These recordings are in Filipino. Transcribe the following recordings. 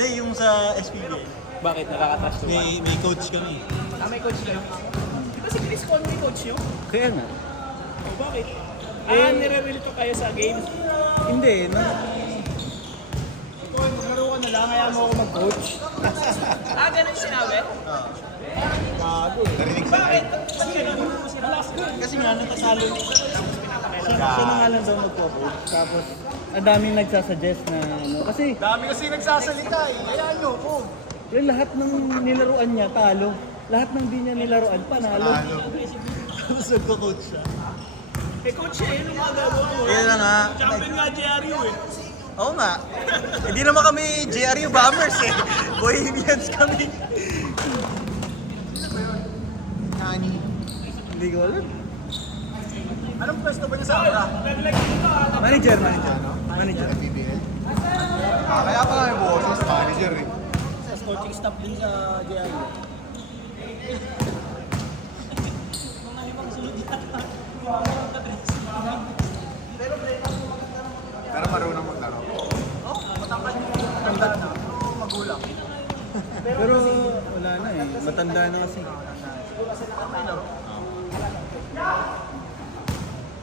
Hindi, yung sa SPBL. Bakit? Nakaka-touch to ba? May coach kami. May coach kayo? Di ba si Chris Conway coach nyo? Kaya nga. O bakit? Nire-relito kayo sa game? Hindi, no? Ikaw, maglaro ka na lang, kaya mo ako mag-coach. Ganun sinabi? Bago eh. Bakit? Kasi nga, nakasalo. Siya na nga lang daw magpo-coach. Tapos, ang daming nagsasuggest na ano. Kasi, Dami kasi nagsasalita eh. Hayaan nyo po. yung lahat ng nilaruan niya, talo. Lahat ng di niya nilaruan, panalo. Tapos nagko-coach siya. Eh coach siya, yun ang mga gagawa mo. Kaya na nga. Champion nga JRU eh. Oo nga. Hindi naman kami JRU Bombers eh. Bohemians kami. Hindi ko alam. Anong pwesto ba niya sa Abra? Manager. Kaya pala may boses, manager eh. Sa coaching staff din sa JRU. Pero marunong maglaro. Pero wala na eh. Matanda na kasi.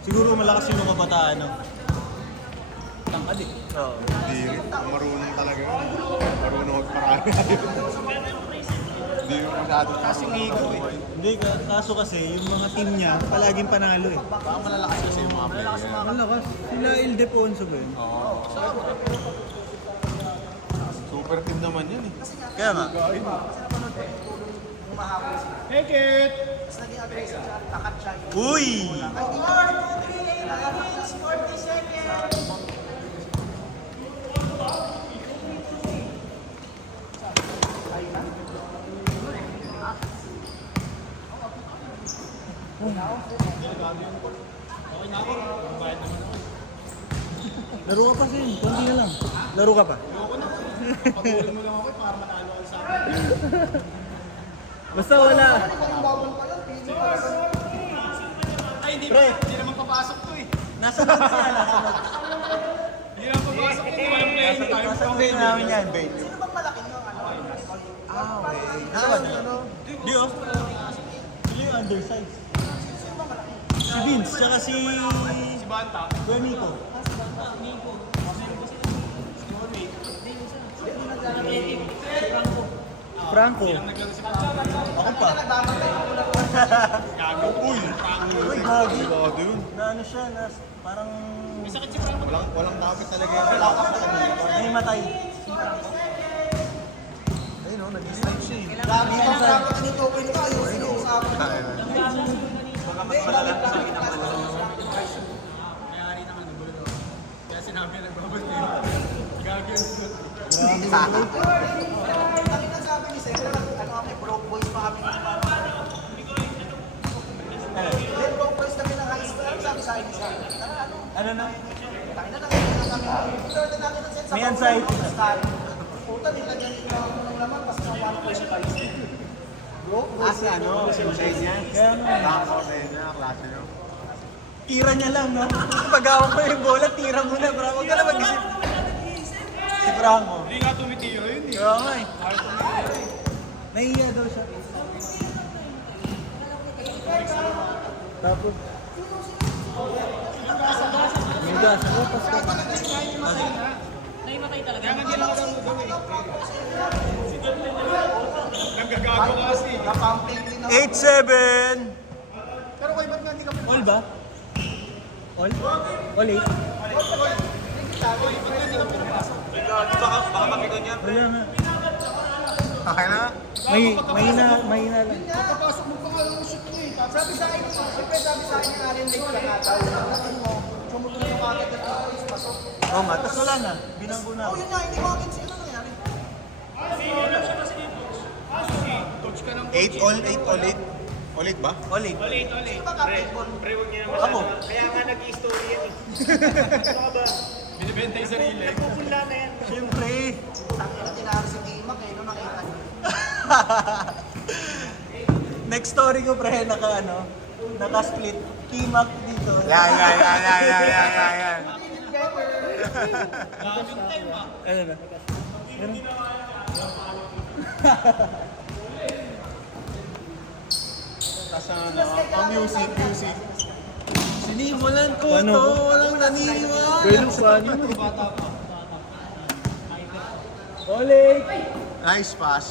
Siguro malakas yung mga kabataan, no? Tangkad eh. Oo. Hindi rin. Marunong talaga yun. Marunong magparami. Hindi mo masyado. Kasi ligo eh. Hindi, kaso kasi yung mga team niya palaging panalo eh. Baka malalakas kasi yung mga player. Malakas. Sila Ildefonso ba yun? Super team naman yun eh. Kaya nga. Hey kid! Uy! Laro ka pa sin. Kunti na lang. Laro ka pa. Patuloy mo lang ako para manalo ka sa akin. Basta wala. Ay, hindi naman papasok to eh. Nasa notes yan, nasa notes. Hindi naman papasok to. Walang playing time. Nasa notes namin yan, babe. Di oh. Sino yung undersize? Si Vince, tsaka si... Si Banta. Kuya Nico. Franco. Ako pa. Gago. Uy! Uy, gagi. Gado yun. Na ano siya, na parang... May sakit si Franco. Walang dapat talaga yun. May matay. Ayun o, nag-slide siya eh. Dito sa... May-ari ng ano, Bruno. Kaya sinabi nagbabal din. Gago yun. Ano na? May anxiety na. Kasi ano, Shane niya. Kaya nga. Tama ko Shane niya, klase niyo. Tira niya lang, no? Pag hawak mo yung bola, tira mo na, bro. Huwag ka na mag-isip. Si Franco. Hindi nga tumitiro yun eh. Kaya nga eh. Nahiya daw siya. Tapos, may gasa ko. Kaya nga ginawa lang mo gawin. Nanggagago ka kasi. 8-7! Pero kay ba't nga hindi ka All ba? All? All 8? Baka mabigon yan. Wala nga. Okay na? Mahina lang. Papasok mo pa nga lang shoot mo eh. Sabi sa akin, siyempre sabi sa akin yung Allen Lake na ata, ano mo, sumutulong yung agad na ito, pasok. Oo nga, tapos wala na. Binanggo na. Oh, yun nga, hindi ko agad siya, ano nangyari? 8 all 8. Ulit ba? All 8. Sino ba captain ball? Ako. Kaya nga nag-i-story yan eh. Ano ba? Binibenta yung sarili. Pupula na yan. Siyempre. Tangin na tinaro si Timac eh, nung nakita niyo. Next story ko, pre, naka-split. T-Mac dito. Yan. Ano na? Meron? Tapos ang music. Sinimulan ko Paano? to, walang naniniwala. Pero paano? Olik! Nice pass.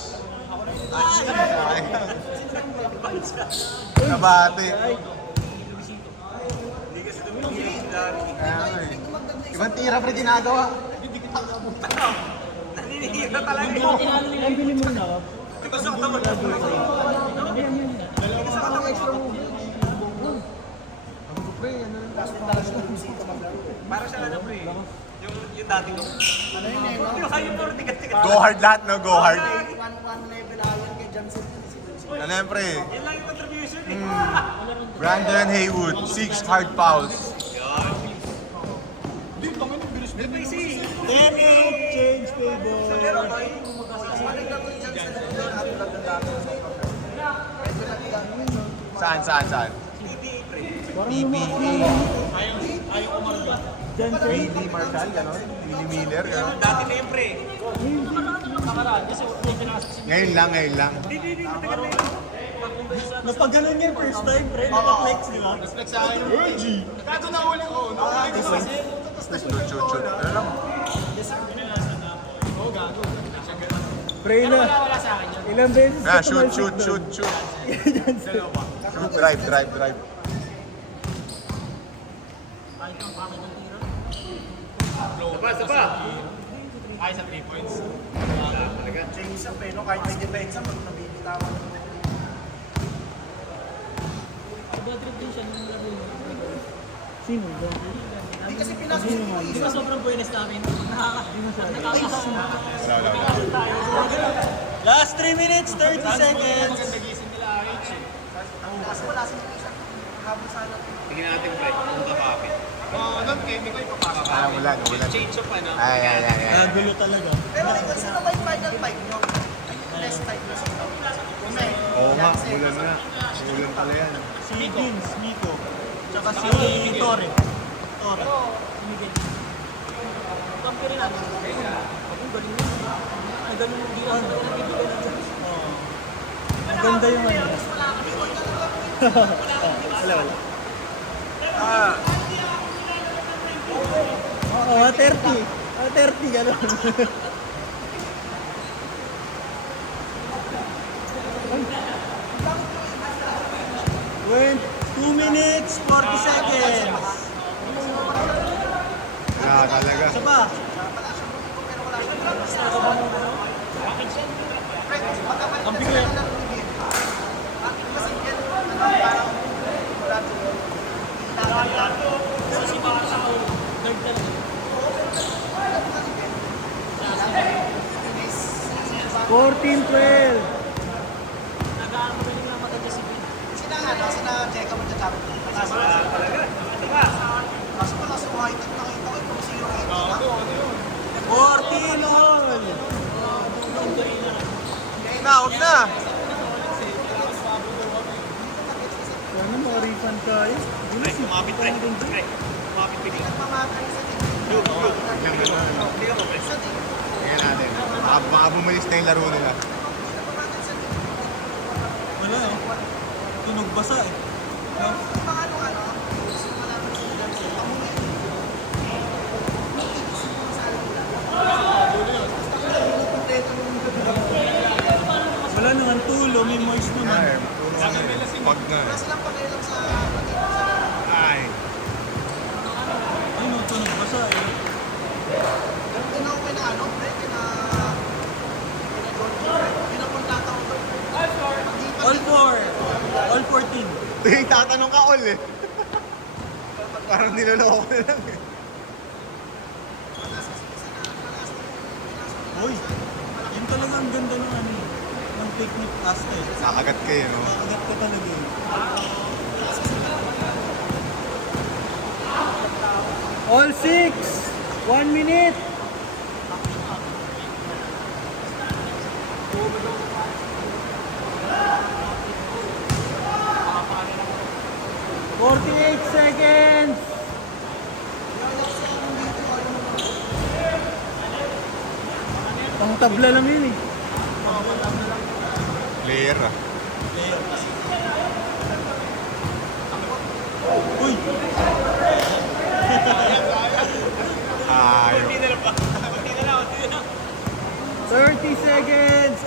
Nabate. Kaya nga eh. Ibang tira pre ginagawa. Naninihira talaga. Ang bili mo na ako. Para siya ano pre, yung dati ko. Yung kayo puro tigas-tigas. Go hard lahat, no? Go hard. One level alan kay Johnson. Ano yan, pre? Yan lang yung contribution eh. Brandon Haywood, 6 hard fouls. 10-8, change table. Saan? PBA. Johnson. Willie Marshall, gano'n? Willie Miller, gano'n? Dati na yung pre. Ngayon lang. Napag ganun yan first time, pre. Naka-flex, di ba? Shoot. Ano lang? Pre na. Ilang beses Ah, ka tumalsik doon. shoot. Johnson. Shoot, drive. James sa peno, kahit may depensa, pag nabibitawan. Sino ba? Hindi kasi pinasok mo isa. Sobrang buenas namin. Last 3 minutes, 30 seconds. Kasi wala si isa. Habol sana. Ah, wala. Change of ano. Ay. Gulo talaga. Pero ikaw sino ba yung final five nyo? Ay, best five na sa Oo nga, ulan na. Ulan pala yan. Si Vince, Nico. Tsaka si Torre. Ang ganda yung ano. Wala. Oo, 30. 30, gano'n. 2 minutes, 40 seconds. Wala talaga. Isa pa. Ang bigla. Fourteen, 12. Sina Jeka mo sa chapter. Kaso pala sa white at nakita ko yung 0-8. 14 all. Huwag na. Sana maka-refund tayo. Kumapit pre. Nagmamatay sa team. Tingnan natin. Baka bumalis na yung laro nila. Wala eh. Tunog basa eh. No? Wala naman tulo, may moist naman. Pag na. Wala silang pakialam sa Ay. Ano, tunog basa eh. Pero tinawag na ano, pre, pinapunta ko to. All 4. All 14. Tatanong ka all eh. Parang niloloko na lang eh. Uy, yun talaga ang ganda ng ano eh. Ng picnic pasta eh. Nakagat kayo, no? Nakagat ka talaga eh. All 6! 1 minute! "48 seconds!" Pang tabla lang yun eh. Player ah. Uy! Ayaw. 30 seconds.